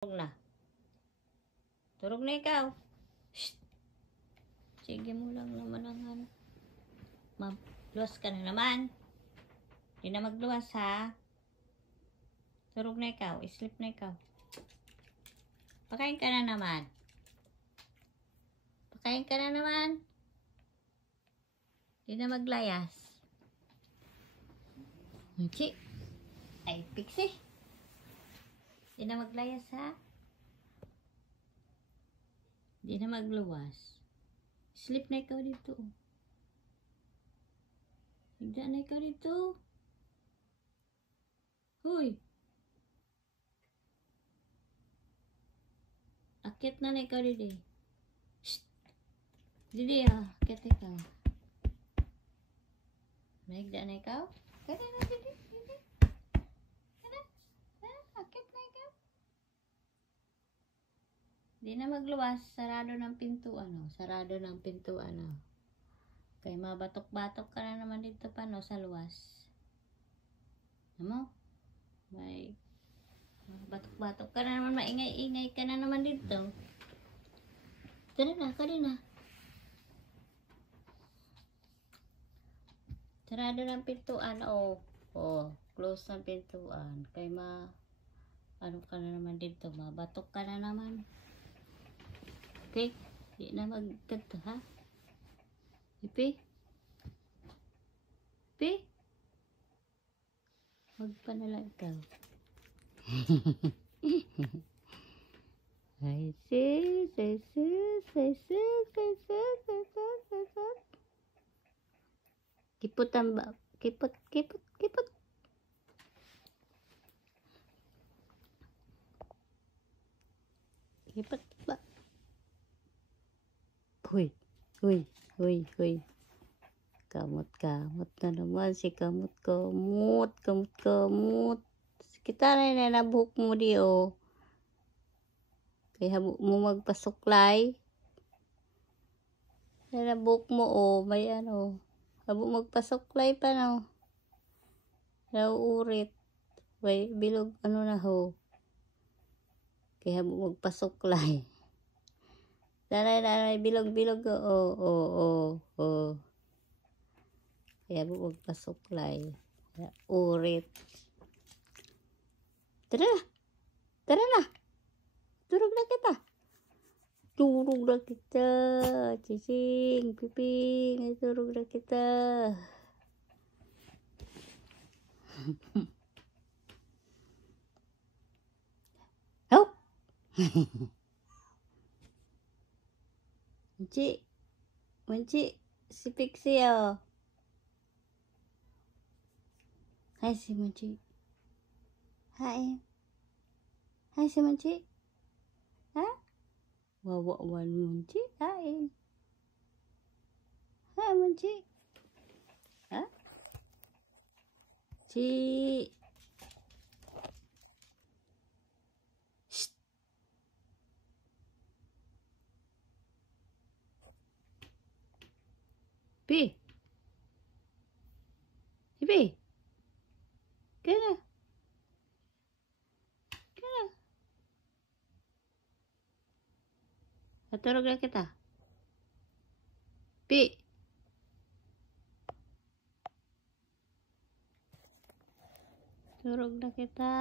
Turog na. Turog na ikaw. Shh. Sige mo lang naman ang ano. Magluwas ka na naman. Hindi na magluwas ha. Turog na ikaw. Sleep na ikaw. Pakain ka na naman. Pakain ka na naman. Hindi na maglayas. Chi. Ay, Pixie. Hindi na maglayas ha. Hindi na magluwas. Sleep na ikaw dito. Higda na ikaw dito. Huy. Akit na ikaw dito. Shh. Didi ah. Akit ikaw. Higda na ikaw. Kada na didi. Kada. Akit na ikaw. Di na magluwas, sarado ng pintuan, sarado ng pintuan, Kaya mabatok-batok ka na naman dito pa, sa luwas. Ano? May batok-batok ka na naman, maingay-ingay ka na naman dito. Tara na, na. Sarado ng pintuan, close ng pintuan. Kaya ano ka na naman dito, mabatok ka na naman. Okay, di na magkanta ha. Ipi. Ipi. Magpanala ikaw. Ay sis. Kipot ang ba? Kipot. Kipot ba? Huy. Kamot na naman si kamot. Kita na nabuhok mo di Kaya habuk mo magpasuklay. Nabuhok mo may habuk magpasuklay pa Nauurit. May bilog na Kaya habuk magpasuklay. Daray, bilog. Kaya buwag pasuklay. Urit. Tara na. Turog na kita. Cicing, piping. Turog na kita. Oh! Munci, si Pixie Hai si Munci. Hai si Munci. Ha? Wawan Munci. Hai Munci. Ha? Ci. Pi. Kena. Turog na kita. Pi. Turog na kita.